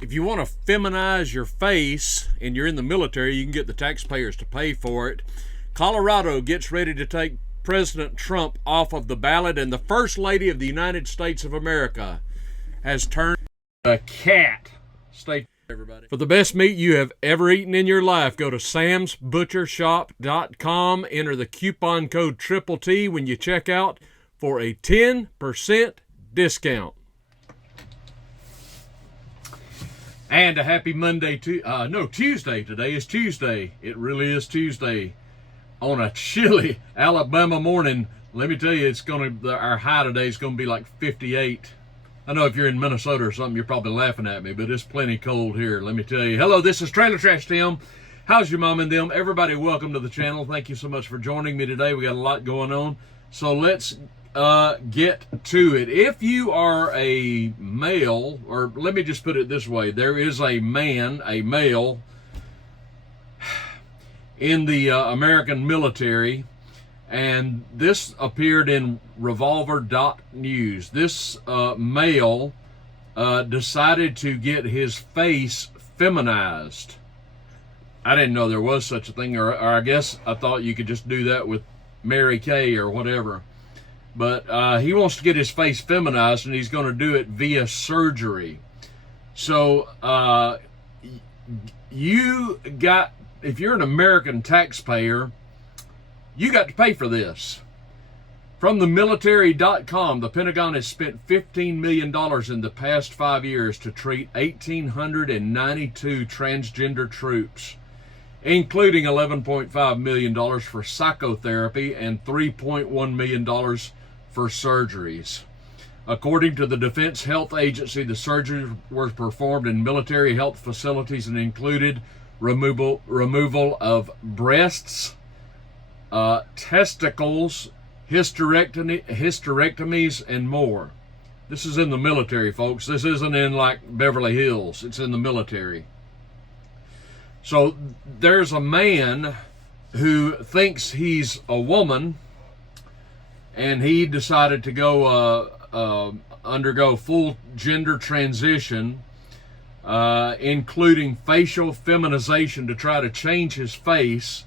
If you want to feminize your face and you're in the military, you can get the taxpayers to pay for it. Colorado gets ready to take President Trump off of the ballot, and the First Lady of the United States of America has turned a cat. Stay tuned, everybody. For the best meat you have ever eaten in your life, go to samsbutchershop.com. Enter the coupon code T when you check out for a 10% discount. And a happy Monday, Tuesday. Today is Tuesday. It really is Tuesday. On a chilly Alabama morning, let me tell you, our high today is going to be like 58. I know if you're in Minnesota or something, you're probably laughing at me, but it's plenty cold here, let me tell you. Hello, this is trailertrashtim. How's your mom and them? Everybody, welcome to the channel. Thank you so much for joining me today. We got a lot going on, so let's get to it. If you are a male, or let me just put it this way, there is a male in the American military, and this appeared in revolver.news. This male decided to get his face feminized. I didn't know there was such a thing, or I guess I thought you could just do that with Mary Kay or whatever. But he wants to get his face feminized, and he's going to do it via surgery. So if you're an American taxpayer, you got to pay for this. From the military.com, the Pentagon has spent $15 million in the past 5 years to treat 1,892 transgender troops, including $11.5 million for psychotherapy and $3.1 million for surgeries. According to the Defense Health Agency, the surgeries were performed in military health facilities and included removal of breasts, testicles, hysterectomies, and more. This is in the military, folks. This isn't in like Beverly Hills. It's in the military. So there's a man who thinks he's a woman, and he decided to go undergo full gender transition, including facial feminization, to try to change his face.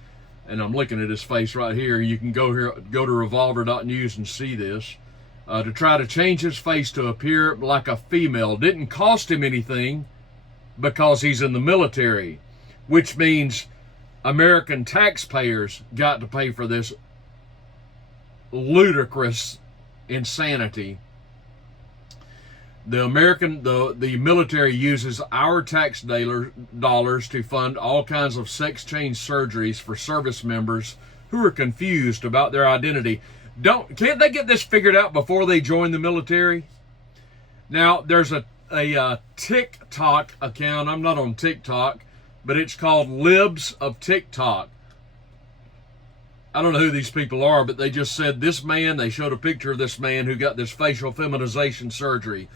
And I'm looking at his face right here. You can go to revolver.news and see this. To try to change his face to appear like a female. Didn't cost him anything because he's in the military, which means American taxpayers got to pay for this ludicrous insanity. The military uses our tax dollars to fund all kinds of sex change surgeries for service members who are confused about their identity. Can't they get this figured out before they join the military? Now, there's a TikTok account. I'm not on TikTok, but it's called Libs of TikTok. I don't know who these people are, but they just said this man, they showed a picture of this man who got this facial feminization surgery.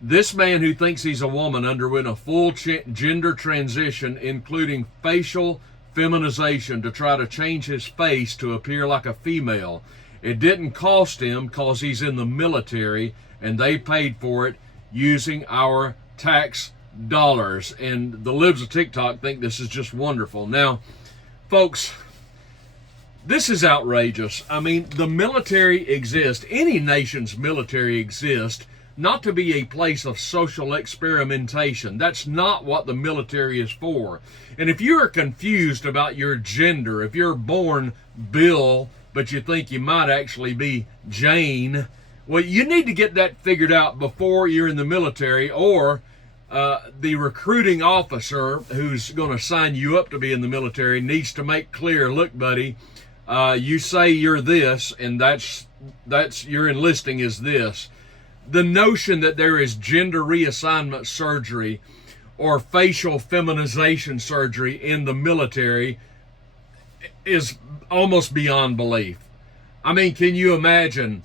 This man who thinks he's a woman underwent a full gender transition, including facial feminization, to try to change his face to appear like a female. It didn't cost him because he's in the military, and they paid for it using our tax dollars. And the libs of TikTok think this is just wonderful. Now, folks, this is outrageous. I mean, the military exists, any nation's military exists, not to be a place of social experimentation. That's not what the military is for. And if you're confused about your gender, if you're born Bill, but you think you might actually be Jane, well, you need to get that figured out before you're in the military, or the recruiting officer who's going to sign you up to be in the military needs to make clear, look, buddy, you say you're this, and that's your enlisting is this. The notion that there is gender reassignment surgery or facial feminization surgery in the military is almost beyond belief. I mean, can you imagine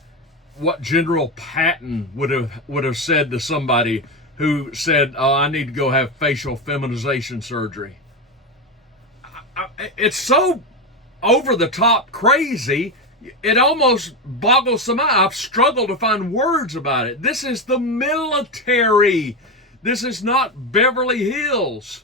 what General Patton would have said to somebody who said, "Oh, I need to go have facial feminization surgery"? It's so over the top crazy, it almost boggles the mind. I've struggled to find words about it. This is the military. This is not Beverly Hills.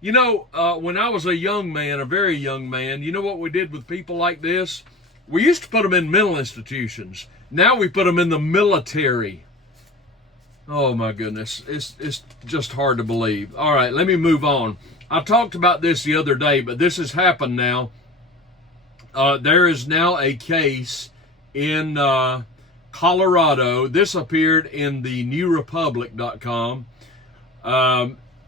You know, when I was a young man, a very young man, you know what we did with people like this? We used to put them in mental institutions. Now we put them in the military. Oh my goodness, it's just hard to believe. All right, let me move on. I talked about this the other day, but this has happened now. There is now a case in Colorado. This appeared in the newrepublic.com.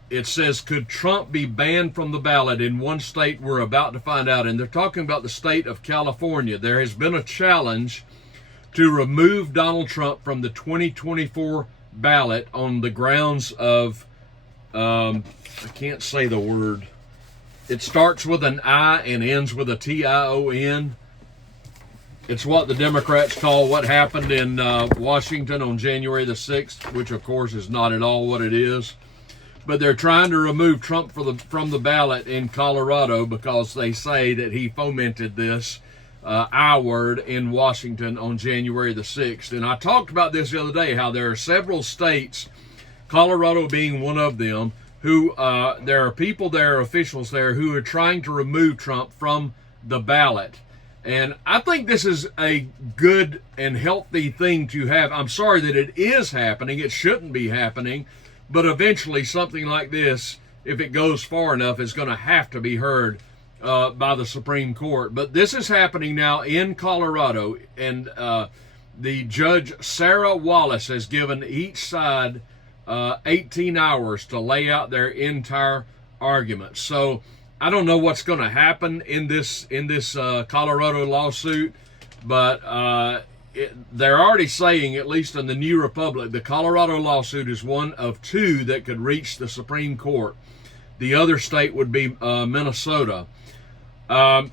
It says, could Trump be banned from the ballot in one state? We're about to find out. And they're talking about the state of California. There has been a challenge to remove Donald Trump from the 2024 ballot on the grounds of, I can't say the word. It starts with an I and ends with a T-I-O-N. It's what the Democrats call what happened in Washington on January the 6th, which of course is not at all what it is. But they're trying to remove Trump from the ballot in Colorado because they say that he fomented this I word in Washington on January the 6th. And I talked about this the other day, how there are several states, Colorado being one of them, who there are people there, officials there, who are trying to remove Trump from the ballot. And I think this is a good and healthy thing to have. I'm sorry that it is happening. It shouldn't be happening. But eventually something like this, if it goes far enough, is going to have to be heard by the Supreme Court. But this is happening now in Colorado. And the judge, Sarah Wallace, has given each side 18 hours to lay out their entire argument. So I don't know what's going to happen in this Colorado lawsuit, but they're already saying, at least in the New Republic, the Colorado lawsuit is one of two that could reach the Supreme Court. The other state would be Minnesota. All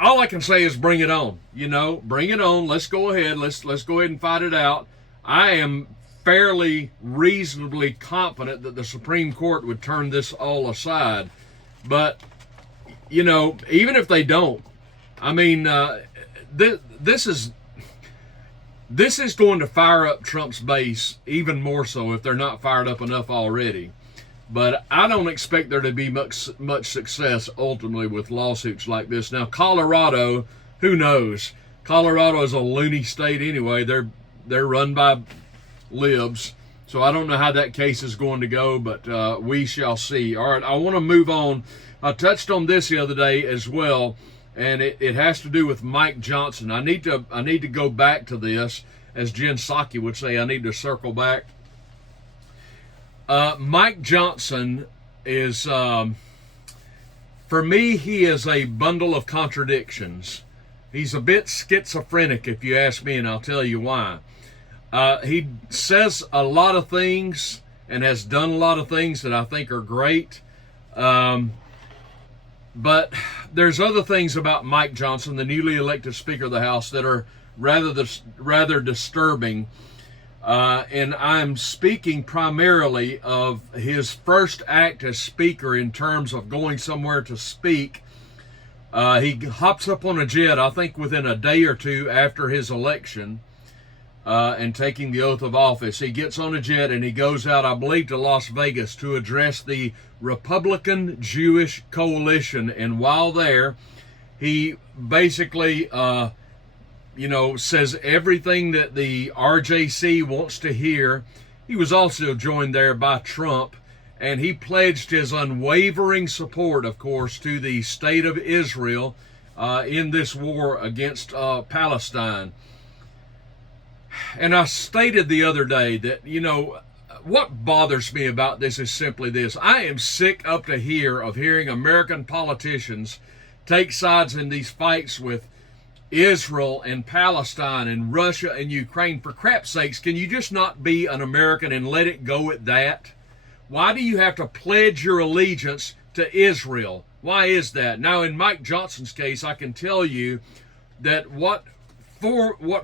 I can say is bring it on. You know, bring it on. Let's go ahead. Let's go ahead and fight it out. I am fairly reasonably confident that the Supreme Court would turn this all aside. But, you know, even if they don't, I mean, this is going to fire up Trump's base even more so if they're not fired up enough already. But I don't expect there to be much success ultimately with lawsuits like this. Now, Colorado, who knows? Colorado is a loony state anyway. They're run by libs. So I don't know how that case is going to go, but we shall see. All right, I want to move on. I touched on this the other day as well, and it has to do with Mike Johnson. I need to go back to this, as Jen Psaki would say. I need to circle back. Mike Johnson is, for me, he is a bundle of contradictions. He's a bit schizophrenic, if you ask me, and I'll tell you why. He says a lot of things and has done a lot of things that I think are great. But there's other things about Mike Johnson, the newly elected Speaker of the House, that are rather disturbing. And I'm speaking primarily of his first act as Speaker in terms of going somewhere to speak. He hops up on a jet, I think within a day or two after his election, and taking the oath of office. He gets on a jet and he goes out, I believe, to Las Vegas to address the Republican Jewish Coalition. And while there, he basically says everything that the RJC wants to hear. He was also joined there by Trump, and he pledged his unwavering support, of course, to the state of Israel in this war against Palestine. And I stated the other day that, what bothers me about this is simply this. I am sick up to here of hearing American politicians take sides in these fights with Israel and Palestine and Russia and Ukraine. For crap's sakes, can you just not be an American and let it go at that? Why do you have to pledge your allegiance to Israel? Why is that? Now, in Mike Johnson's case, I can tell you that what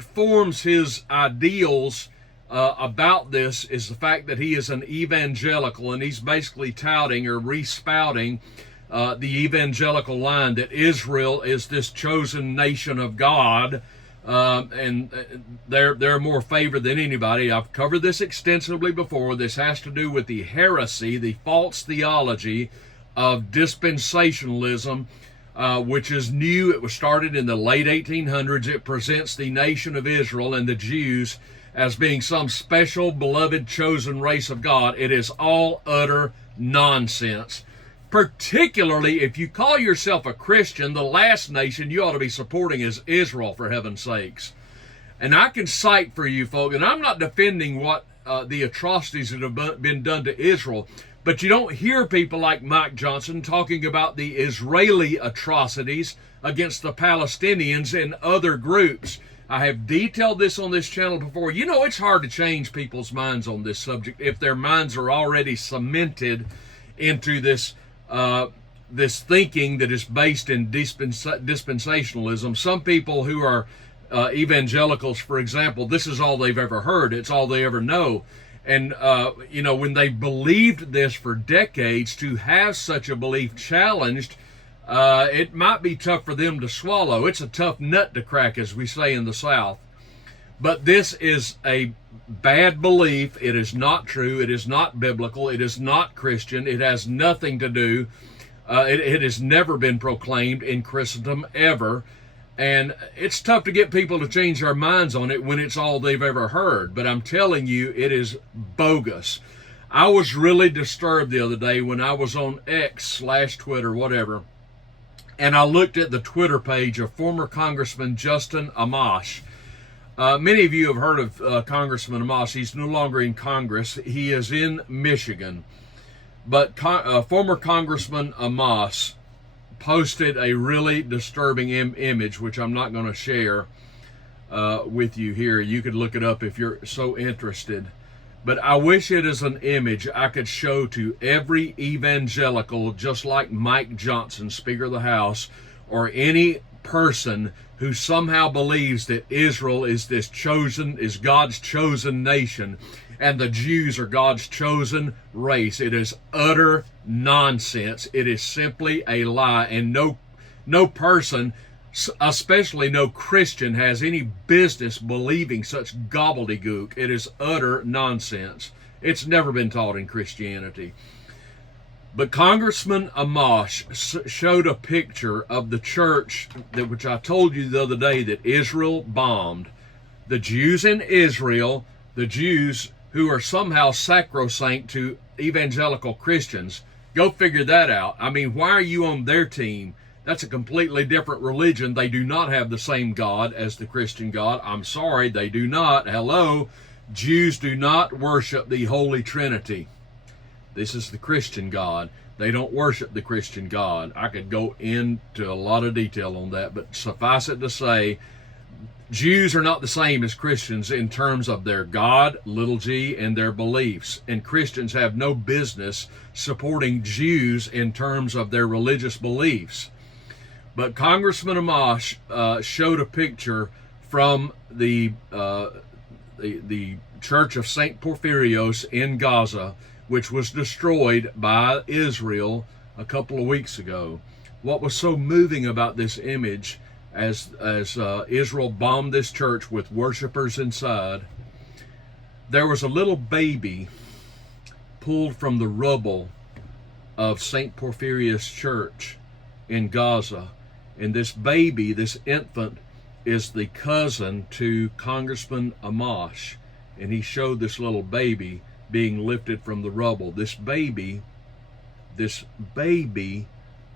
forms his ideals about this is the fact that he is an evangelical, and he's basically touting or respouting the evangelical line that Israel is this chosen nation of God, and they're more favored than anybody. I've covered this extensively before. This has to do with the heresy, the false theology of dispensationalism, which is new. It was started in the late 1800s. It presents the nation of Israel and the Jews as being some special, beloved, chosen race of God. It is all utter nonsense. Particularly if you call yourself a Christian, the last nation you ought to be supporting is Israel, for heaven's sakes. And I can cite for you, folks, and I'm not defending what the atrocities that have been done to Israel, but you don't hear people like Mike Johnson talking about the Israeli atrocities against the Palestinians and other groups. I have detailed this on this channel before. You know, it's hard to change people's minds on this subject if their minds are already cemented into this thinking that is based in dispensationalism. Some people who are evangelicals, for example, this is all they've ever heard. It's all they ever know. And, when they believed this for decades, to have such a belief challenged, it might be tough for them to swallow. It's a tough nut to crack, as we say in the South. But this is a bad belief. It is not true. It is not biblical. It is not Christian. It has nothing to do. It has never been proclaimed in Christendom ever. And it's tough to get people to change their minds on it when it's all they've ever heard. But I'm telling you, it is bogus. I was really disturbed the other day when I was on X/Twitter, whatever, and I looked at the Twitter page of former Congressman Justin Amash. Many of you have heard of Congressman Amash. He's no longer in Congress. He is in Michigan. But former Congressman Amash posted a really disturbing image, which I'm not going to share with you here. You could look it up if you're so interested. But I wish it is an image I could show to every evangelical, just like Mike Johnson, Speaker of the House, or any person who somehow believes that Israel is God's chosen nation, and the Jews are God's chosen race. It is utter nonsense. It is simply a lie, and no person, especially no Christian, has any business believing such gobbledygook. It is utter nonsense. It's never been taught in Christianity. But Congressman Amash showed a picture of the church which I told you the other day that Israel bombed. The Jews in Israel, the Jews who are somehow sacrosanct to evangelical Christians. Go figure that out. I mean, why are you on their team? That's a completely different religion. They do not have the same God as the Christian God. I'm sorry, they do not. Hello. Jews do not worship the Holy Trinity. This is the Christian God. They don't worship the Christian God. I could go into a lot of detail on that, but suffice it to say, Jews are not the same as Christians in terms of their God, little g, and their beliefs. And Christians have no business supporting Jews in terms of their religious beliefs. But Congressman Amash showed a picture from the Church of St. Porphyrios in Gaza, which was destroyed by Israel a couple of weeks ago. What was so moving about this image as Israel bombed this church with worshipers inside, there was a little baby pulled from the rubble of St. Porphyrios Church in Gaza. And this baby, this infant, is the cousin to Congressman Amash. And he showed this little baby being lifted from the rubble. This baby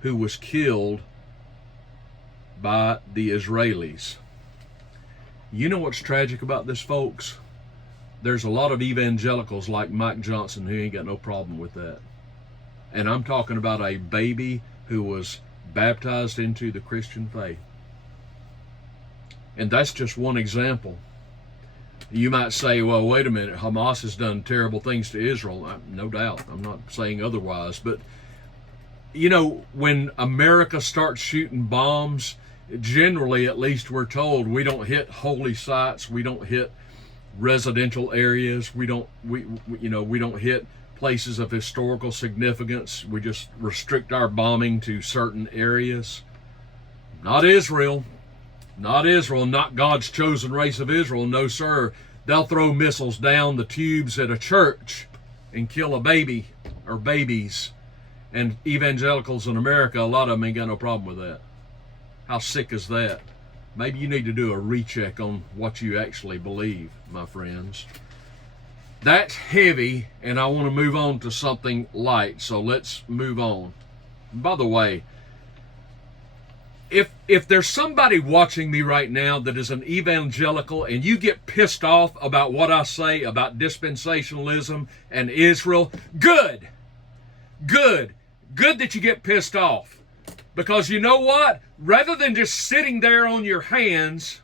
who was killed by the Israelis. You know what's tragic about this, folks? There's a lot of evangelicals like Mike Johnson who ain't got no problem with that. And I'm talking about a baby who was baptized into the Christian faith. And that's just one example. You might say, well, wait a minute, Hamas has done terrible things to Israel. No doubt, I'm not saying otherwise. But, you know, when America starts shooting bombs, generally, at least we're told, we don't hit holy sites, we don't hit residential areas, we don't hit places of historical significance. We just restrict our bombing to certain areas. Not Israel. Not Israel, not God's chosen race of Israel. No, sir. They'll throw missiles down the tubes at a church and kill a baby or babies. And evangelicals in America, a lot of them ain't got no problem with that. How sick is that? Maybe you need to do a recheck on what you actually believe, my friends. That's heavy, and I want to move on to something light, so let's move on. By the way, if there's somebody watching me right now that is an evangelical and you get pissed off about what I say about dispensationalism and Israel, good that you get pissed off. Because you know what? Rather than just sitting there on your hands,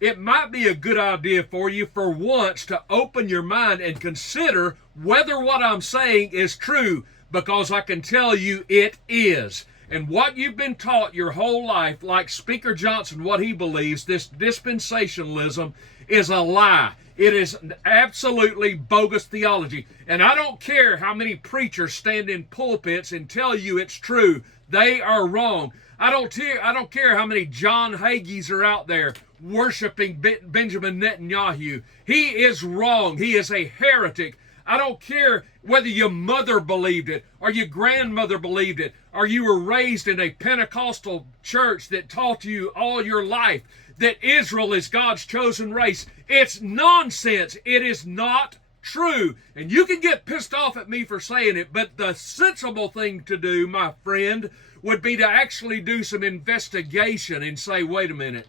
it might be a good idea for you for once to open your mind and consider whether what I'm saying is true, because I can tell you it is. And what you've been taught your whole life, like Speaker Johnson, what he believes, this dispensationalism is a lie. It is absolutely bogus theology. And I don't care how many preachers stand in pulpits and tell you it's true. They are wrong. I don't care how many John Hagees are out there worshiping Benjamin Netanyahu. He is wrong. He is a heretic. I don't care whether your mother believed it or your grandmother believed it or you were raised in a Pentecostal church that taught you all your life that Israel is God's chosen race. It's nonsense. It is not true. And you can get pissed off at me for saying it, but the sensible thing to do, my friend, would be to actually do some investigation and say, wait a minute,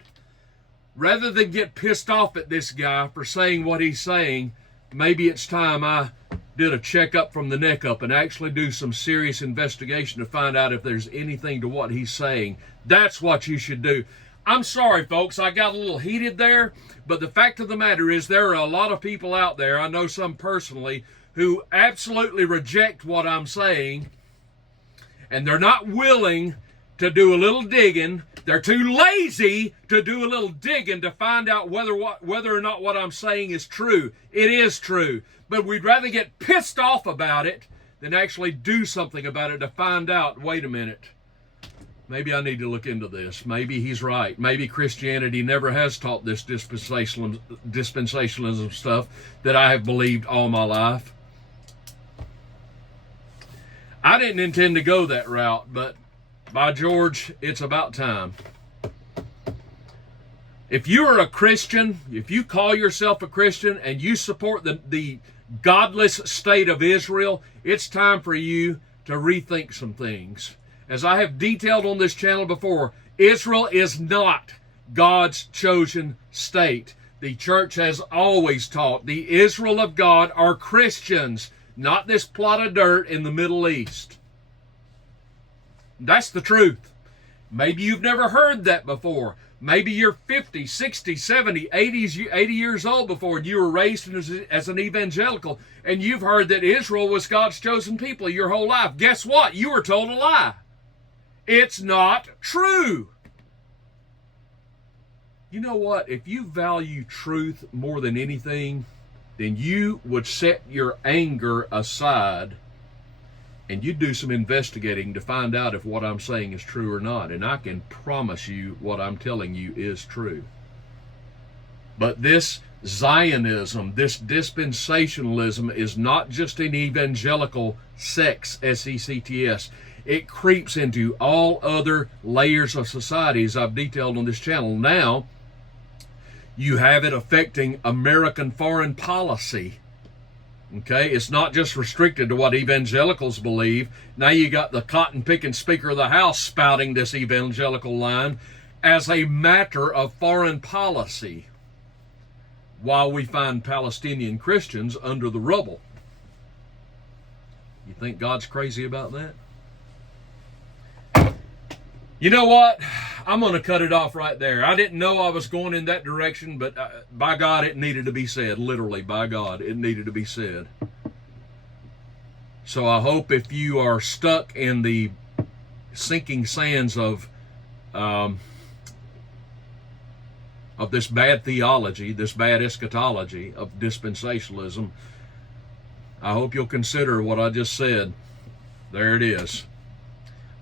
rather than get pissed off at this guy for saying what he's saying, maybe it's time I did a checkup from the neck up and actually do some serious investigation to find out if there's anything to what he's saying. That's what you should do. I'm sorry, folks, I got a little heated there, but the fact of the matter is there are a lot of people out there, I know some personally, who absolutely reject what I'm saying, and they're not willing to do a little digging. They're too lazy to do a little digging to find out whether or not what I'm saying is true. It is true, but we'd rather get pissed off about it than actually do something about it to find out, wait a minute, maybe I need to look into this. Maybe he's right. Maybe Christianity never has taught this dispensationalism stuff that I have believed all my life. I didn't intend to go that route, but by George, it's about time. If you are a Christian, if you call yourself a Christian and you support the godless state of Israel, it's time for you to rethink some things. As I have detailed on this channel before, Israel is not God's chosen state. The church has always taught the Israel of God are Christians, not this plot of dirt in the Middle East. That's the truth. Maybe you've never heard that before. Maybe you're 50, 60, 70, 80 years old before and you were raised as an evangelical and you've heard that Israel was God's chosen people your whole life. Guess what? You were told a lie. It's not true. You know what? If you value truth more than anything, then you would set your anger aside and you do some investigating to find out if what I'm saying is true or not. And I can promise you what I'm telling you is true. But this Zionism, this dispensationalism is not just an evangelical sects, S-E-C-T-S. It creeps into all other layers of society, as I've detailed on this channel. Now, you have it affecting American foreign policy. Okay, it's not just restricted to what evangelicals believe. Now you got the cotton-picking Speaker of the House spouting this evangelical line as a matter of foreign policy, while we find Palestinian Christians under the rubble. You think God's crazy about that? You know what? I'm going to cut it off right there. I didn't know I was going in that direction, but by God, it needed to be said. Literally, by God, it needed to be said. So I hope if you are stuck in the sinking sands of this bad theology, this bad eschatology of dispensationalism, I hope you'll consider what I just said. There it is.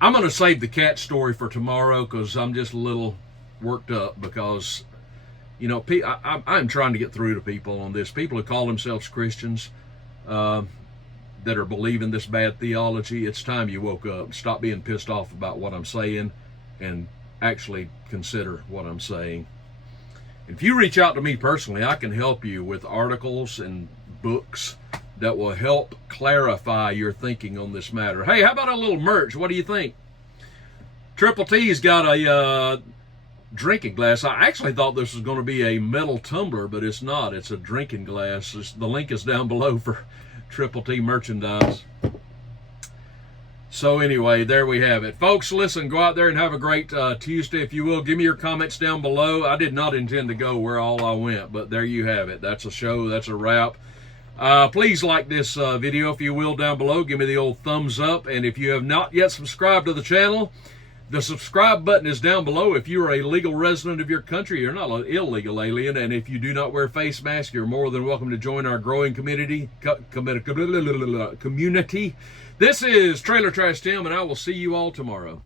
I'm going to save the cat story for tomorrow because I'm just a little worked up because, you know, I'm trying to get through to people on this. People who call themselves Christians that are believing this bad theology, it's time you woke up. Stop being pissed off about what I'm saying and actually consider what I'm saying. If you reach out to me personally, I can help you with articles and books that will help clarify your thinking on this matter. Hey, how about a little merch? What do you think? Triple T's got a drinking glass. I actually thought this was going to be a metal tumbler, but it's not. It's a drinking glass. The link is down below for Triple T merchandise. So anyway, there we have it. Folks, listen, go out there and have a great Tuesday, if you will. Give me your comments down below. I did not intend to go where all I went, but there you have it. That's a show. That's a wrap. Please like this video, if you will, down below. Give me the old thumbs up. And if you have not yet subscribed to the channel, the subscribe button is down below. If you are a legal resident of your country, you're not an illegal alien. And if you do not wear face masks, you're more than welcome to join our growing community. This is Trailer Trash Tim, and I will see you all tomorrow.